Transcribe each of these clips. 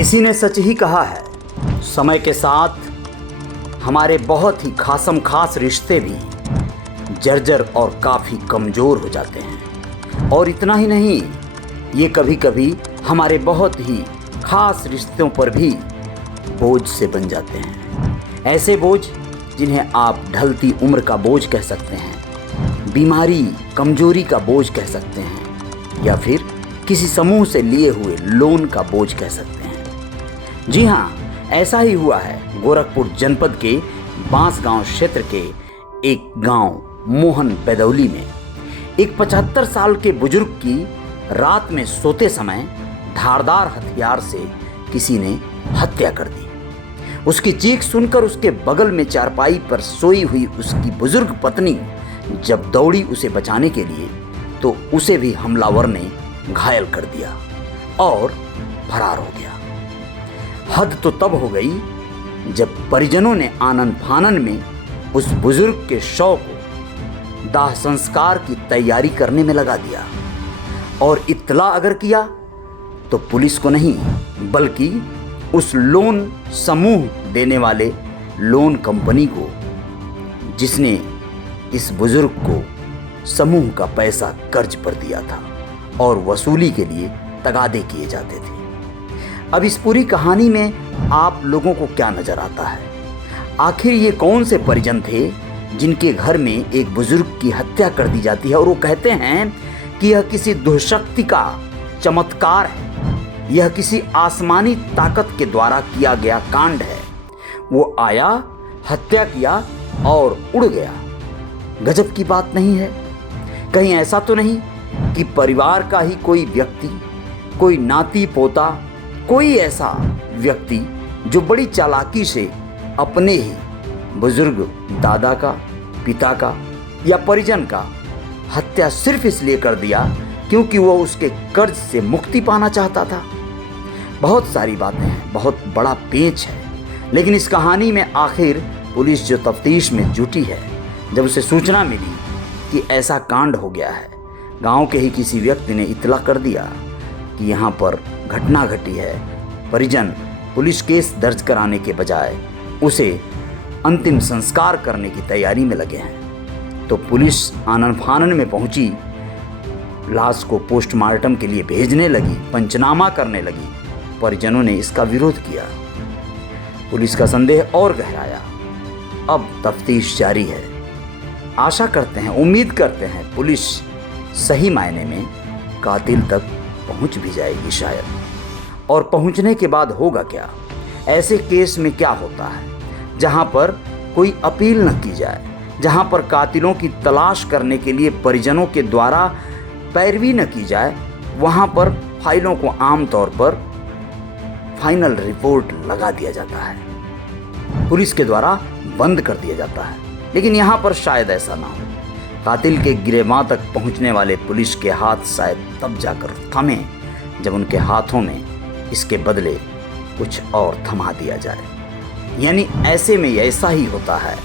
किसी ने सच ही कहा है, समय के साथ हमारे बहुत ही खासम खास रिश्ते भी जर्जर और काफ़ी कमज़ोर हो जाते हैं। और इतना ही नहीं, ये कभी कभी हमारे बहुत ही खास रिश्तों पर भी बोझ से बन जाते हैं। ऐसे बोझ जिन्हें आप ढलती उम्र का बोझ कह सकते हैं, बीमारी कमजोरी का बोझ कह सकते हैं, या फिर किसी समूह से लिए हुए लोन का बोझ कह सकते हैं। जी हाँ, ऐसा ही हुआ है गोरखपुर जनपद के बांसगांव क्षेत्र के एक गांव मोहन बेदौली में। एक 75 साल के बुजुर्ग की रात में सोते समय धारदार हथियार से किसी ने हत्या कर दी। उसकी चीख सुनकर उसके बगल में चारपाई पर सोई हुई उसकी बुजुर्ग पत्नी जब दौड़ी उसे बचाने के लिए, तो उसे भी हमलावर ने घायल कर दिया और फरार हो गया। हद तो तब हो गई जब परिजनों ने आनन फानन में उस बुजुर्ग के शव को दाह संस्कार की तैयारी करने में लगा दिया। और इत्तला अगर किया तो पुलिस को नहीं, बल्कि उस लोन समूह देने वाले लोन कंपनी को, जिसने इस बुजुर्ग को समूह का पैसा कर्ज पर दिया था और वसूली के लिए तगादे किए जाते थे। अब इस पूरी कहानी में आप लोगों को क्या नजर आता है? आखिर ये कौन से परिजन थे जिनके घर में एक बुजुर्ग की हत्या कर दी जाती है और वो कहते हैं कि यह किसी दुष्शक्ति का चमत्कार है, यह किसी आसमानी ताकत के द्वारा किया गया कांड है। वो आया, हत्या किया और उड़ गया। गजब की बात नहीं है? कहीं ऐसा तो नहीं कि परिवार का ही कोई व्यक्ति, कोई नाती पोता, कोई ऐसा व्यक्ति जो बड़ी चालाकी से अपने ही बुजुर्ग दादा का, पिता का या परिजन का हत्या सिर्फ इसलिए कर दिया क्योंकि वो उसके कर्ज से मुक्ति पाना चाहता था? बहुत सारी बातें हैं, बहुत बड़ा पेच है। लेकिन इस कहानी में आखिर पुलिस जो तफ्तीश में जुटी है, जब उसे सूचना मिली कि ऐसा कांड हो गया है, गांव के ही किसी व्यक्ति ने इत्तला कर दिया कि यहाँ पर घटना घटी है, परिजन पुलिस केस दर्ज कराने के बजाय उसे अंतिम संस्कार करने की तैयारी में लगे हैं। तो पुलिस आनन फानन में पहुंची, लाश को पोस्टमार्टम के लिए भेजने लगी, पंचनामा करने लगी। परिजनों ने इसका विरोध किया। पुलिस का संदेह और गहराया। अब तफ्तीश जारी है। आशा करते हैं, उम्मीद करते हैं पुलिस सही मायने में कातिल तक पहुंच भी जाएगी शायद। और पहुंचने के बाद होगा क्या? ऐसे केस में क्या होता है जहां पर कोई अपील न की जाए, जहां पर कातिलों की तलाश करने के लिए परिजनों के द्वारा पैरवी न की जाए, वहां पर फाइलों को आमतौर पर फाइनल रिपोर्ट लगा दिया जाता है, पुलिस के द्वारा बंद कर दिया जाता है। लेकिन यहाँ पर शायद ऐसा ना हो। कातिल के गिरेबां तक पहुँचने वाले पुलिस के हाथ शायद तब जाकर थमे जब उनके हाथों में इसके बदले कुछ और थमा दिया जाए। यानी ऐसे में ऐसा ही होता है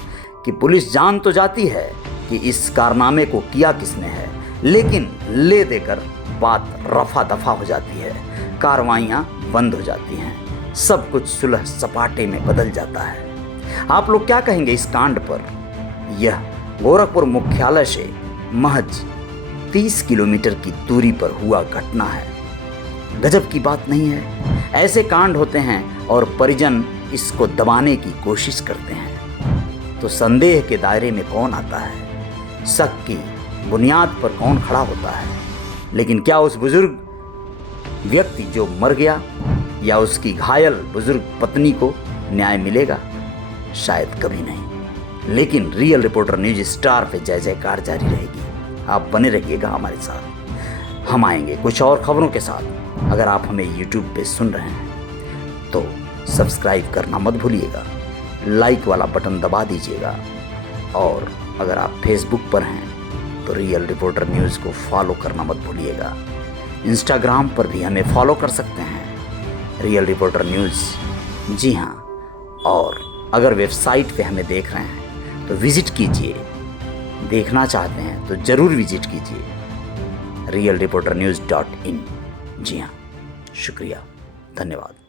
कि पुलिस जान तो जाती है कि इस कारनामे को किया किसने है, लेकिन ले देकर बात रफा दफा हो जाती है, कार्रवाइयाँ बंद हो जाती हैं, सब कुछ सुलह सपाटे में बदल जाता है। आप लोग क्या कहेंगे इस कांड पर? यह गोरखपुर मुख्यालय से महज 30 किलोमीटर की दूरी पर हुआ घटना है। गजब की बात नहीं है? ऐसे कांड होते हैं और परिजन इसको दबाने की कोशिश करते हैं। तो संदेह के दायरे में कौन आता है? शक की बुनियाद पर कौन खड़ा होता है? लेकिन क्या उस बुजुर्ग व्यक्ति जो मर गया या उसकी घायल बुजुर्ग पत्नी को न्याय मिलेगा? शायद कभी नहीं। लेकिन रियल रिपोर्टर न्यूज स्टार पे जय जयकार जारी रहेगी। आप बने रहिएगा हमारे साथ। हम आएंगे कुछ और खबरों के साथ। अगर आप हमें यूट्यूब पे सुन रहे हैं तो सब्सक्राइब करना मत भूलिएगा, लाइक वाला बटन दबा दीजिएगा, और अगर आप फेसबुक पर हैं तो रियल रिपोर्टर न्यूज़ को फॉलो करना मत भूलिएगा। इंस्टाग्राम पर भी हमें फॉलो कर सकते हैं, रियल रिपोर्टर न्यूज़। जी हाँ, और अगर वेबसाइट पे हमें देख रहे हैं तो विज़िट कीजिए, देखना चाहते हैं तो ज़रूर विज़िट कीजिए realreporternews.in। जी हाँ, शुक्रिया, धन्यवाद।